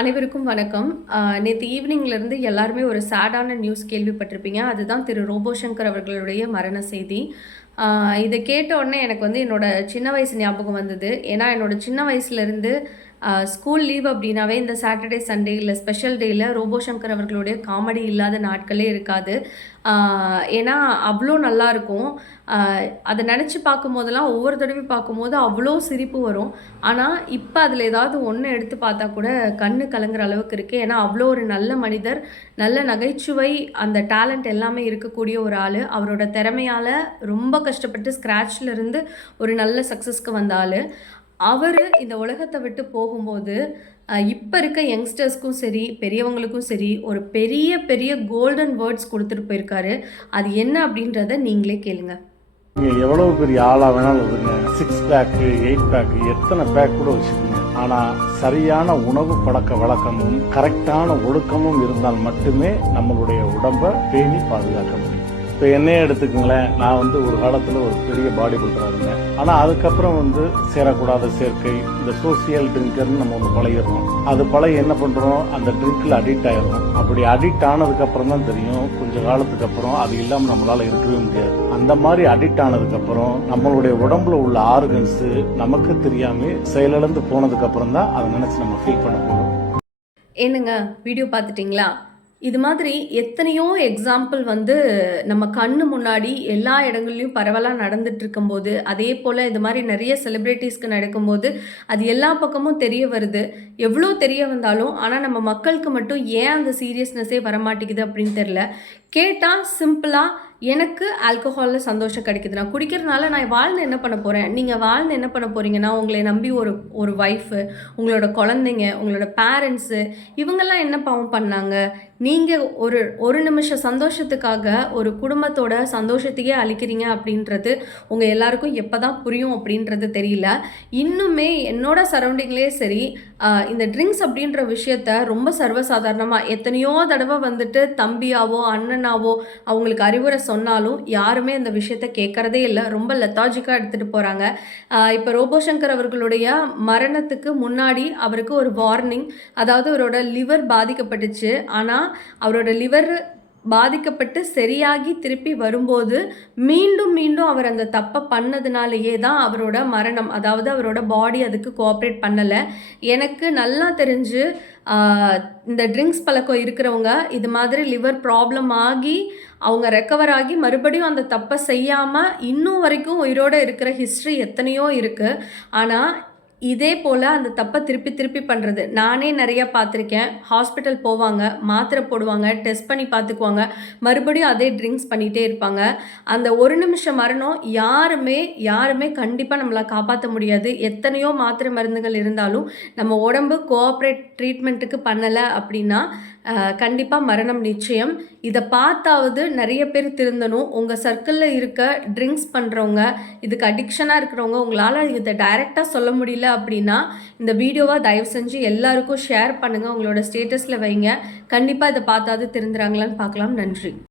அனைவருக்கும் வணக்கம். நேற்று ஈவினிங்லேருந்து எல்லாருமே ஒரு சேடான நியூஸ் கேள்விப்பட்டிருப்பீங்க. அதுதான் திரு ரோபோ சங்கர் அவர்களுடைய மரண செய்தி. இதை கேட்ட உடனே எனக்கு வந்து என்னோட சின்ன வயசு ஞாபகம் வந்தது. ஏன்னா என்னோட சின்ன வயசுலேருந்து ஸ்கூல் லீவ் அப்படின்னாவே இந்த சாட்டர்டே சண்டே இல்லை ஸ்பெஷல் டேயில் ரோபோ சங்கர் அவர்களுடைய காமெடி இல்லாத நாட்களே இருக்காது. ஏன்னா அவ்வளோ நல்லாயிருக்கும் அதை நினச்சி பார்க்கும்போதெல்லாம் ஒவ்வொரு தடவையும் பார்க்கும்போது அவ்வளோ சிரிப்பு வரும். ஆனால் இப்போ அதில் ஏதாவது ஒன்று எடுத்து பார்த்தா கூட கண்ணு கலங்குற அளவுக்கு இருக்குது ஏன்னா அவ்வளோ ஒரு நல்ல மனிதர் நல்ல நகைச்சுவை அந்த டேலண்ட் எல்லாமே இருக்கக்கூடிய ஒரு ஆள். அவரோட திறமையால் ரொம்ப கஷ்டப்பட்டு ஸ்க்ராட்ச்ல இருந்து ஒரு நல்ல சக்ஸஸ்க்கு வந்த ஆள். அவர் இந்த உலகத்தை விட்டு போகும்போது இப்போ இருக்க யங்ஸ்டர்ஸ்க்கும் சரி பெரியவங்களுக்கும் சரி ஒரு பெரிய பெரிய கோல்டன் வேர்ட்ஸ் கொடுத்துட்டு போயிருக்காரு. அது என்ன அப்படின்றத நீங்களே கேளுங்க. நீங்கள் எவ்வளவு பெரிய ஆளாக வேணாலும் இருங்க. சிக்ஸ் பேக்கு எயிட் பேக்கு எத்தனை பேக் கூட வச்சுக்கோங்க. ஆனால் சரியான உணவு பழக்க வழக்கமும் கரெக்டான ஒழுக்கமும் இருந்தால் மட்டுமே நம்மளுடைய உடம்பை பேணி பாதுகாக்க முடியும். இப்போ என்னையே எடுத்துக்கங்களேன் நான் வந்து ஒரு காலத்தில் ஒரு பெரிய பாடி பில்டராக இருந்தேன். ஆனால் அதுக்கப்புறம் வந்து சேரக்கூடாத சேர்க்கை இந்த சோசியல் ட்ரிங்கர்னு நம்ம ஒன்று பழகிடுறோம். அது பழகி என்ன பண்ணுறோம் அந்த ட்ரிங்கில் அடிக்ட் ஆயிடுறோம். அப்படி அடிக்ட் ஆனதுக்கப்புறம் தான் தெரியும் கொஞ்ச காலத்துக்கு அப்புறம் அது இல்லாமல் நம்மளால இருக்கவே முடியாது. அந்த மாதிரி அடிக்ட் ஆனதுக்கப்புறம் நம்மளுடைய உடம்புல உள்ள ஆர்கன்ஸு நமக்கு தெரியாமல் செயலிழந்து போனதுக்கப்புறம் தான் அதை நினச்சி நம்ம ஃபீல் பண்ண போகிறோம் என்னங்க வீடியோ பார்த்துட்டிங்களா? இது மாதிரி எத்தனையோ எக்ஸாம்பிள் வந்து நம்ம கண்ணு முன்னாடி எல்லா இடங்கள்லையும் பரவலாக நடந்துட்டு இருக்கும்போது அதே போல் இது மாதிரி நிறைய செலிப்ரிட்டிஸ்க்கு நடக்கும்போது அது எல்லா பக்கமும் தெரிய வருது. எவ்வளோ தெரிய வந்தாலும் ஆனால் நம்ம மக்களுக்கு மட்டும் ஏன் அந்த சீரியஸ்னஸே வரமாட்டேங்குது அப்படின்னு தெரில கேட்டால் சிம்பிளாக எனக்கு ஆல்கஹாலில் சந்தோஷம் கிடைக்குது. நான் குடிக்கிறதுனால நான் வாழ்ந்து என்ன பண்ண போகிறேன் நீங்கள் வாழ்ந்து என்ன பண்ண போகிறீங்கன்னா உங்களை நம்பி ஒரு ஒரு ஒய்ஃபு உங்களோட குழந்தைங்க உங்களோட பேரண்ட்ஸு இவங்கெல்லாம் என்ன பாவம் பண்ணாங்க? நீங்கள் ஒரு ஒரு நிமிஷம் சந்தோஷத்துக்காக ஒரு குடும்பத்தோட சந்தோஷத்தையே அழிக்கிறீங்க அப்படின்றது உங்கள் எல்லாருக்கும் எப்போ தான் புரியும் அப்படின்றது தெரியல. இன்னுமே என்னோட சரௌண்டிங்லேயே சரி இந்த ட்ரிங்க்ஸ் அப்படின்ற விஷயத்த ரொம்ப சர்வசாதாரணமாக எத்தனையோ தடவை வந்துட்டு தம்பியாவோ அண்ணனாவோ அவங்களுக்கு அறிவுரை சொன்னாலும் யாருமே இந்த விஷயத்த கேட்கறதே இல்லை. ரொம்ப லெத்தாஜிக்காக எடுத்துகிட்டு போகிறாங்க இப்போ ரோபோசங்கர் அவர்களுடைய மரணத்துக்கு முன்னாடி அவருக்கு ஒரு வார்னிங் அதாவது அவரோட லிவர் பாதிக்கப்பட்டுச்சு. ஆனால் அவரோட லிவர் பாதிக்கப்பட்டு சரியாகி திருப்பி வரும்போது மீண்டும் மீண்டும் அவர் அந்த தப்பை பண்ணதுனாலேயே தான் அவரோட மரணம் அதாவது அவரோட பாடி அதுக்கு கோஆப்ரேட் பண்ணலை. எனக்கு நல்லா தெரிஞ்சு இந்த ட்ரிங்க்ஸ் பழக்கம் இருக்கிறவங்க இது மாதிரி லிவர் ப்ராப்ளம் ஆகி அவங்க ரெக்கவர் ஆகி மறுபடியும் அந்த தப்பை செய்யாமல் இன்னும் வரைக்கும் உயிரோட இருக்கிற ஹிஸ்ட்ரி எத்தனையோ இருக்குது ஆனால் இதே போல் அந்த தப்பை திருப்பி திருப்பி பண்ணுறது நானே நிறைய பார்த்துருக்கேன். ஹாஸ்பிட்டல் போவாங்க மாத்திரை போடுவாங்க டெஸ்ட் பண்ணி பார்த்துக்குவாங்க. மறுபடியும் அதே ட்ரிங்க்ஸ் பண்ணிகிட்டே இருப்பாங்க. அந்த ஒரு நிமிஷம் மரணம் யாருமே யாருமே கண்டிப்பாக நம்மளை காப்பாற்ற முடியாது. எத்தனையோ மாத்திரை மருந்துகள் இருந்தாலும் நம்ம உடம்பு கோஆப்ரேட் ட்ரீட்மெண்ட்டுக்கு பண்ணலை அப்படின்னா கண்டிப்பாக மரணம் நிச்சயம். இதை பார்த்தாவது நிறைய பேர் திருந்தணும். உங்கள் சர்க்கிளில் இருக்க ட்ரிங்க்ஸ் பண்ணுறவங்க இதுக்கு அடிக்ஷனாக இருக்கிறவங்க உங்களால் இதை டைரெக்டாக சொல்ல முடியல அப்படின்னா இந்த வீடியோவை தயவு செஞ்சு எல்லாருக்கும் ஷேர் பண்ணுங்கள் உங்களோட ஸ்டேட்டஸில் வைங்க. கண்டிப்பாக இதை பார்த்தாவது திருந்துறாங்களான்னு பார்க்கலாம். நன்றி.